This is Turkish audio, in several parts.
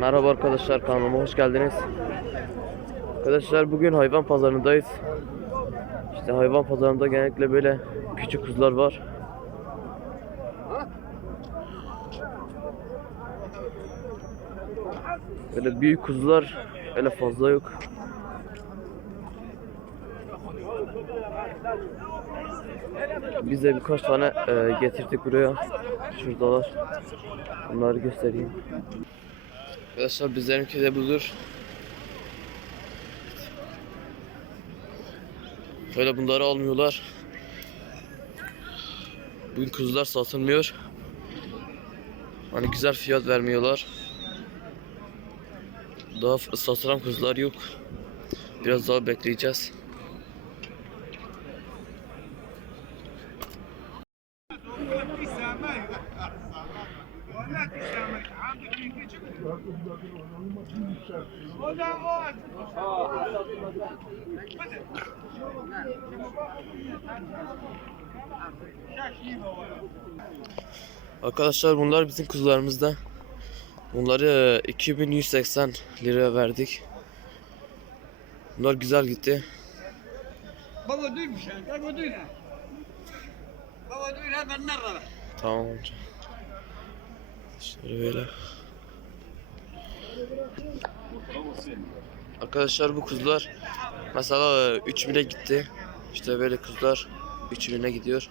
Merhaba arkadaşlar kanalıma hoş geldiniz. Arkadaşlar bugün hayvan pazarındayız. İşte hayvan pazarında genellikle böyle küçük kuzular var. Böyle büyük kuzular öyle fazla yok. Biz de birkaç tane e, getirdik buraya. Şuradalar. Bunları göstereyim. Arkadaşlar bizlerinki de budur. Böyle bunları almıyorlar. Bugün kuzular satılmıyor. Hani güzel fiyat vermiyorlar. Daha satılan kuzular yok. Biraz daha bekleyeceğiz. Arkadaşlar bunlar bizim kuzularımızda. Bunları e, 2180 liraya verdik. Bunlar güzel gitti. Baba duymuş ya. Baba duy lan. Baba duy lan ben nerede? Tamam amca. Şöyle böyle. Arkadaşlar bu kuzular mesela 3000'e gitti. İşte böyle kuzular 3000'e gidiyor.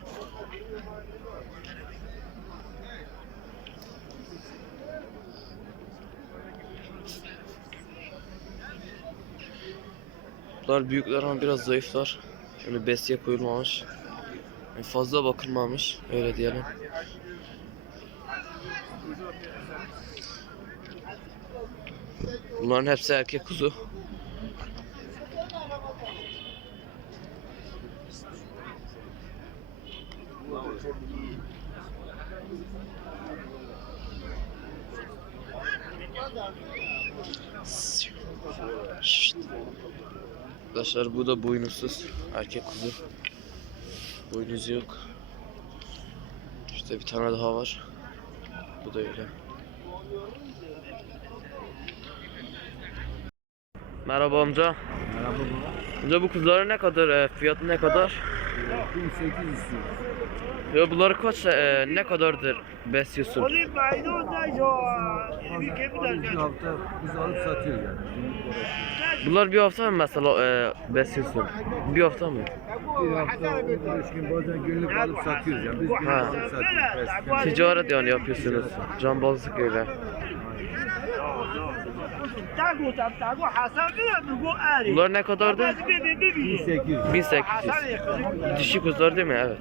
Bunlar büyükler ama biraz zayıflar. Öyle besiye koyulmamış. Yani fazla bakılmamış öyle diyelim. Bunların hepsi erkek kuzu. Arkadaşlar bu da boynuzsuz erkek kuzu. Boynuzu yok. İşte bir tane daha var. Bu da öyle. Merhaba amca. Merhaba baba. Amca bu kuzuların ne kadar, e, fiyatı ne kadar? 1800 istiyor. Ya bunları kaç, e, ne kadardır besliyorsun? Olayım ben de ondan sonra. Bir hafta biz alıp satıyoruz yani. Bunlar bir hafta mı mesela e, besliyorsun? Bir hafta mı? Bir hafta, 15 gün bazen günlük alıp satıyoruz yani. Biz günlük Ha. alıp satıyoruz. Ticaret yani yapıyorsunuz. Cambazlık öyle. تاگو Bunlar ne kadardı? Hadi bir- bir- 1800. Dişi kuzular değil mi? Evet.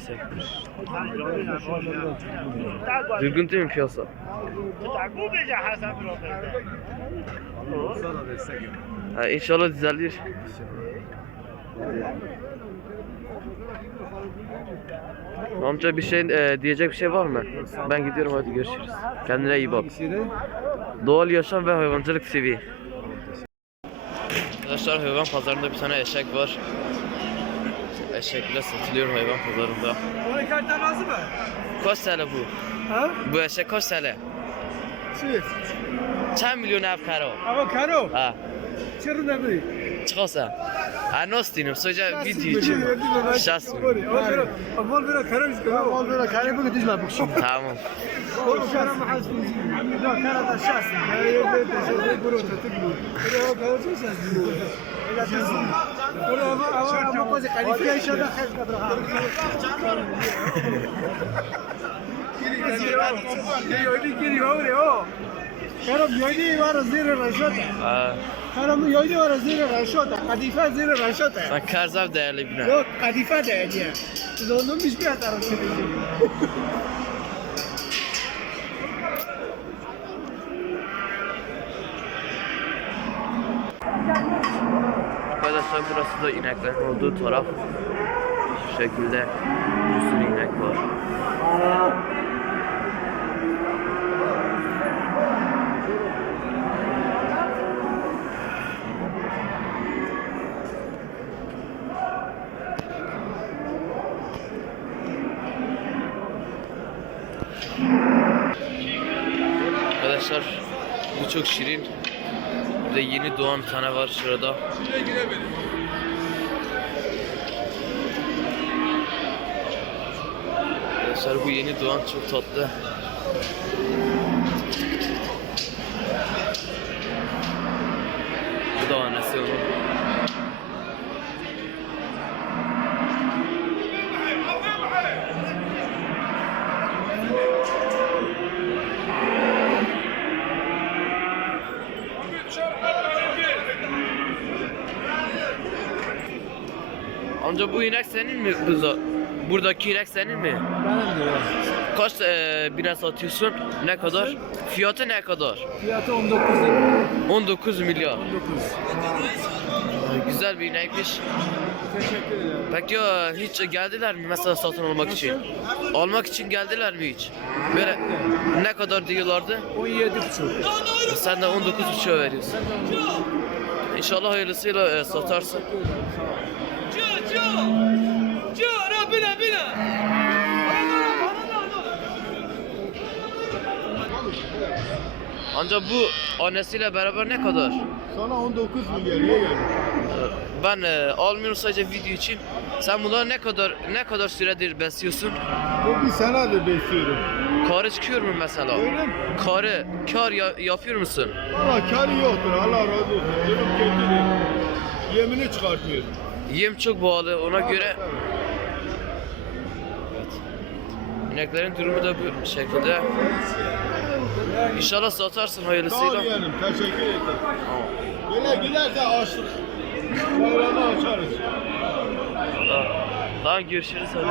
1800. Hasan canı ya, boş ver. Düzgün değil mi piyasa? Ha, inşallah düzelir. Amca bir şey e, diyecek bir şey var mı? Ben gidiyorum hadi görüşürüz. Kendine iyi bak. Doğal yaşam ve hayvancılık TV. Arkadaşlar hayvan pazarında bir tane eşek var. Eşekler satılıyor hayvan pazarında. Onun kartı lazım mı? Kaç TL bu? Ha? Bu eşek kaç TL? Şey. Çen milyon ev karo? Ama karo. Ha, Çırın da bir. Ha nasıl diyeyim? Sadece video için. Şahs mı? Amal böyle karo istiyor. Amal böyle karo bu gidişme bu şimdi. Tamam. Mu hasbi? Yok karo da şahs. Ya yok böyle teşekkür buru tutuklu. Karo karo şahs. Ila tezin. Karo ama ama ama kozi kalifiye şada khair kadra. Geliyor, geliyor yedi var zira raşota. Ha, Karamı yedi var zira raşota. Kadife zira raşota. sen Kerzav değerli bina. Yok kadife de yani. Siz onun hiçbir atarım seni. Arkadaşlar burası da ineklerin olduğu taraf. Şu şekilde bir sürü inek var. Arkadaşlar. Bu çok şirin. Bir de yeni doğan bir tane var şurada. Arkadaşlar bu yeni doğan çok tatlı. Amca bu inek senin mi? Burada, buradaki inek senin mi? Benim ya. Kaç e, bine satıyorsun? Ne kadar? Fiyatı ne kadar? Fiyatı 19 lira. 19 milyar. 19. Güzel bir inekmiş. Teşekkür ederim. Peki ya hiç geldiler mi mesela satın almak için? Almak için geldiler mi hiç? Böyle ne kadar diyorlardı? 17 buçuk. Sen de 19 buçuğa veriyorsun. İnşallah hayırlısıyla e, satarsın. Ancak bu annesiyle beraber ne kadar? Sana 19 milyar niye geldin? Ben e, almıyorum sadece video için. Sen bunları ne kadar ne kadar süredir besliyorsun? Bu bir senedir besliyorum. Karı çıkıyor mu mesela? Öyle mi? Karı, kar ya- yapıyor musun? Valla karı yoktur Allah razı olsun. Canım kendidir. Yemini çıkartmıyor. Yem çok pahalı ona göre. İneklerin durumu da bu şekilde. İnşallah satarsın Sağ ol hayırlısıyla. yeğenim teşekkür ederim. Böyle giderse açlık. Bayramda açarız. Daha görüşürüz hadi.